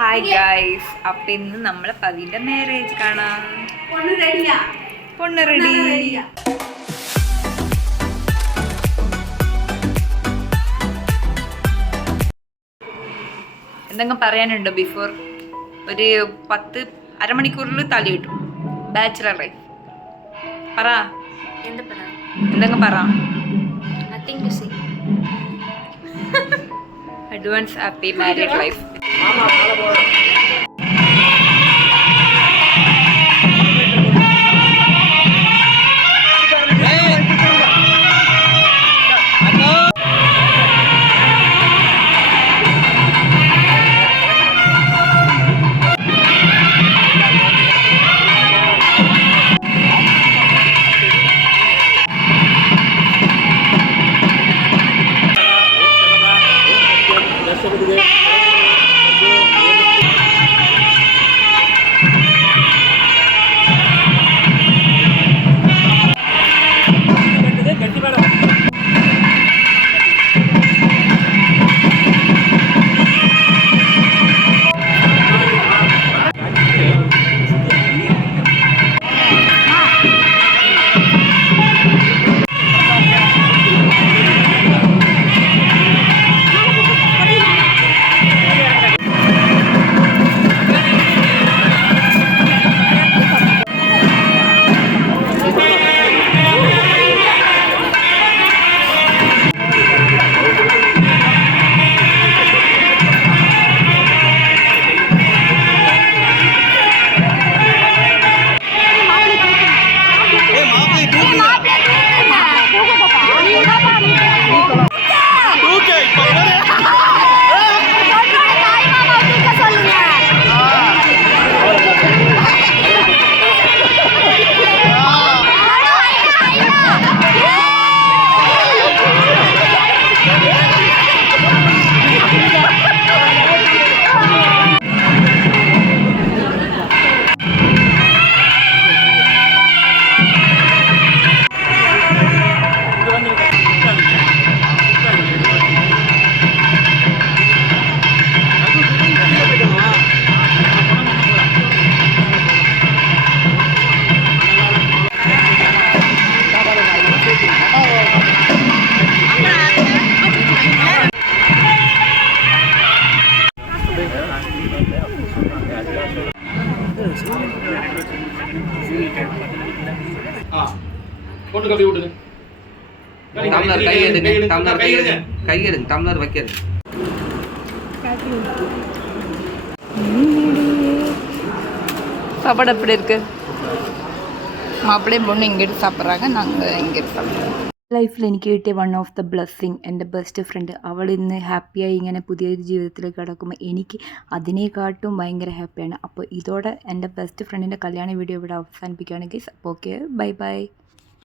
Hi guys, അപ്പം ഇന്ന് നമ്മളെ പവിന്റെ മാരേജ് കാണാം. പൊണ്ണ് റെഡി. എന്തെങ്കിലും പറയാനുണ്ടോ? ബിഫോർ ഒരു 10 അരമണിക്കൂറിൽ തലി കിട്ടും. ബാച്ചിലർ ലൈഫ് പറ, എന്തെങ്കിലും പറ. Advance happy married life. Tumbler வைக்கிறது. சாப்பாடு எப்படி இருக்கு? மாப்பிள்ளையும் பொண்ணு இங்கிட்டு சாப்பிட்றாங்க, நாங்கள் இங்கிட்டு சாப்பிட்றோம். ലൈഫിൽ എനിക്ക് കിട്ടിയ വൺ ഓഫ് ദ ബ്ലെസ്സിങ് എൻ്റെ ബെസ്റ്റ് ഫ്രണ്ട്. അവൾ ഇന്ന് ഹാപ്പിയായി ഇങ്ങനെ പുതിയൊരു ജീവിതത്തിലേക്ക് കടക്കുമ്പോൾ എനിക്ക് അതിനെക്കാട്ടും ഭയങ്കര ഹാപ്പിയാണ്. അപ്പോൾ ഇതോടെ എൻ്റെ ബെസ്റ്റ് ഫ്രണ്ടിൻ്റെ കല്യാണ വീഡിയോ ഇവിടെ അവസാനിപ്പിക്കുകയാണ് ഗൈസ്. അപ്പോൾ ഓക്കെ, ബൈ ബൈ.